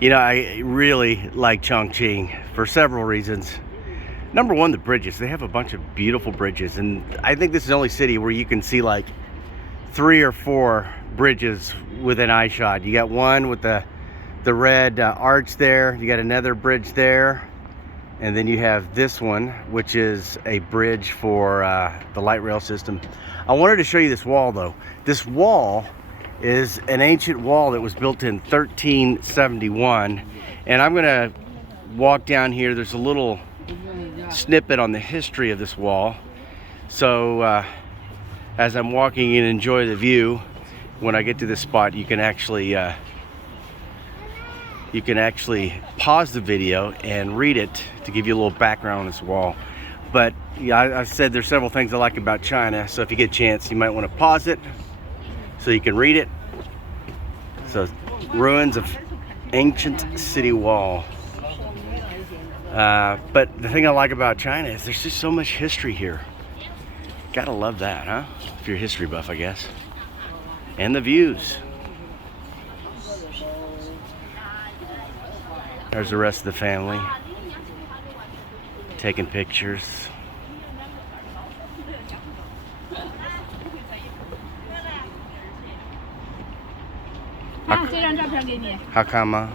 You know, I really like Chongqing for several reasons. Number one, the bridges. They have a bunch of beautiful bridges, and I think this is the only city where you can see like 3 or 4 bridges within eye shot. You got one with the red arch there. You got another bridge there, and then you have this one, which is a bridge for the light rail system. I wanted to show you this wall, though. This wall is an ancient wall that was built in 1371, and I'm gonna walk down here. There's a little snippet on the history of this wall, so as I'm walking and enjoy the view, when I get to this spot, you can actually pause the video and read it to give you a little background on this wall. But yeah, I said there's several things I like about China, so if you get a chance, you might want to pause it so you can read it. So, ruins of ancient city wall. But the thing I like about China is there's just so much history here. Gotta love that, huh? If you're a history buff, I guess. And the views. There's the rest of the family taking pictures. How come?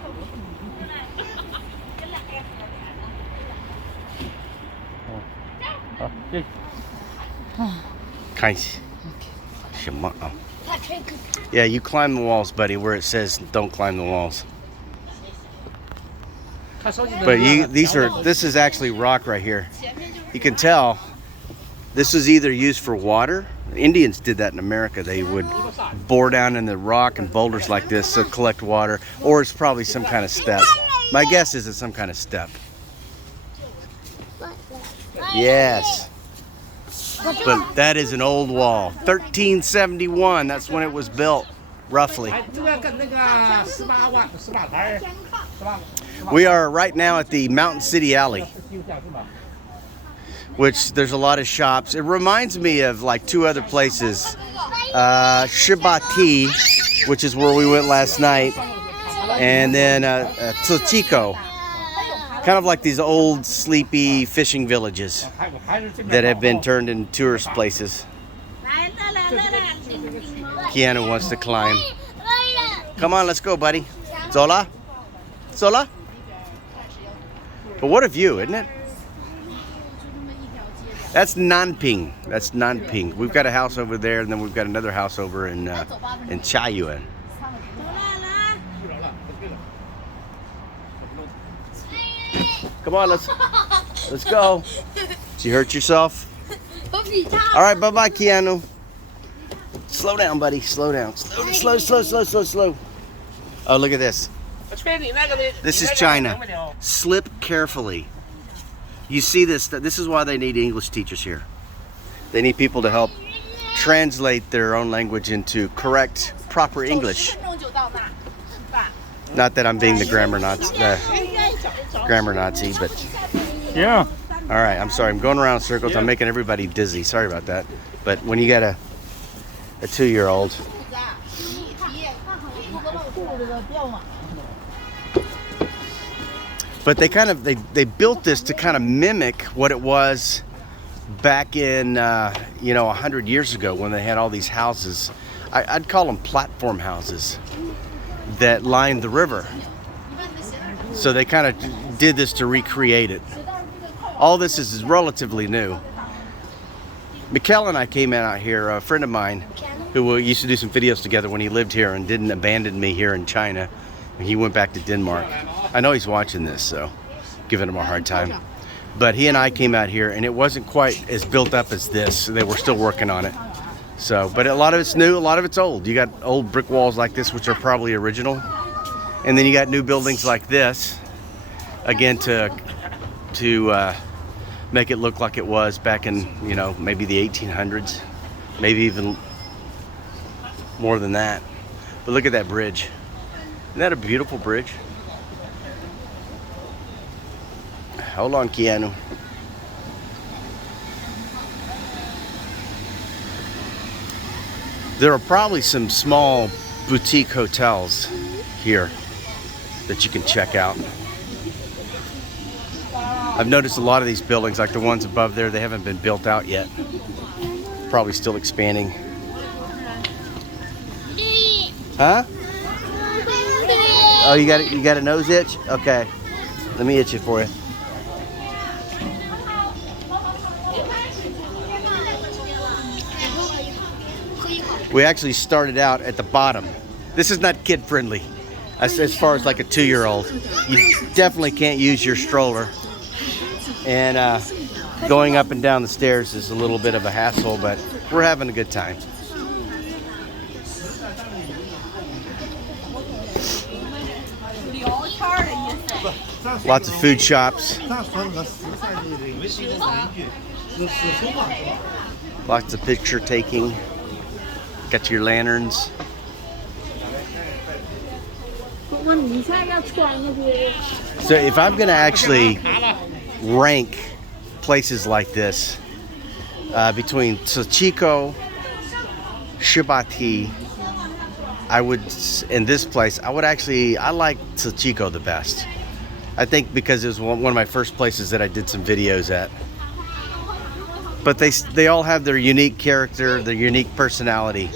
看什么啊? Yeah, you climb the walls, buddy, where it says don't climb the walls. But this is actually rock right here. You can tell this was either used for water. Indians did that in America. They would bore down in the rock and boulders like this to collect water, or it's probably some kind of step. My guess is it's some kind of step. Yes. But that is an old wall. 1371, that's when it was built, roughly. We are right now at the Mountain City Alley, which there's a lot of shops. It reminds me of like 2 other places. Shibati, which is where we went last night, and then Tsuchiko. Kind of like these old sleepy fishing villages that have been turned into tourist places. Keanu wants to climb. Come on, let's go, buddy. Zola? Zola? But what a view, isn't it? That's Nanping. That's Nanping. We've got a house over there, and then we've got another house over in Chaoyuan. Come on, let's go. Did you hurt yourself? All right, bye-bye, Keanu. Slow down, buddy. Slow down. Slow. Oh, look at this. This is China. Slip carefully. You see this? This is why they need English teachers here. They need people to help translate their own language into correct, proper English. Not that I'm being the grammar Nazi, but yeah. All right, I'm sorry. I'm going around in circles. I'm making everybody dizzy. Sorry about that. But when you got a 2-year-old, but they built this to kind of mimic what it was back in 100 years ago when they had all these houses. I'd call them platform houses that lined the river. So they kind of did this to recreate it. All this is relatively new. Mikkel and I came out here, a friend of mine who used to do some videos together when he lived here and didn't abandon me here in China. He went back to Denmark. I know he's watching this, so giving him a hard time. But he and I came out here, and it wasn't quite as built up as this. They were still working on it. So, but a lot of it's new, a lot of it's old. You got old brick walls like this, which are probably original. And then you got new buildings like this, again, to make it look like it was back in, maybe the 1800s, maybe even more than that. But look at that bridge. Isn't that a beautiful bridge? Hold on, Keanu. There are probably some small boutique hotels here. that you can check out. I've noticed a lot of these buildings, like the ones above there, they haven't been built out yet. Probably still expanding. Huh? Oh, you got a nose itch? Okay. Let me itch it for you. We actually started out at the bottom. This is not kid friendly as far as like a 2-year-old. You definitely can't use your stroller. And going up and down the stairs is a little bit of a hassle, but we're having a good time. Lots of food shops. Lots of picture taking. Got your lanterns. So if I'm gonna actually rank places like this between Tsuchiko, Shibati, in this place, I like Tsuchiko the best. I think because it was one of my first places that I did some videos at. But they all have their unique character, their unique personality.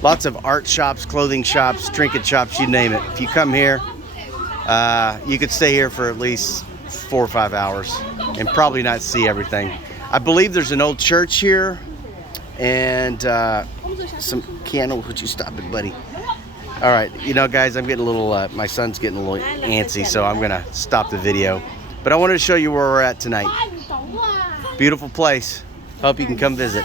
Lots of art shops, clothing shops, trinket shops, you name it. If you come here, you could stay here for at least 4 or 5 hours and probably not see everything. I believe there's an old church here and some piano. Would you stop it, buddy? All right, you know, guys, I'm getting a little, my son's getting a little antsy, so I'm gonna stop the video. But I wanted to show you where we're at tonight. Beautiful place. Hope you can come visit.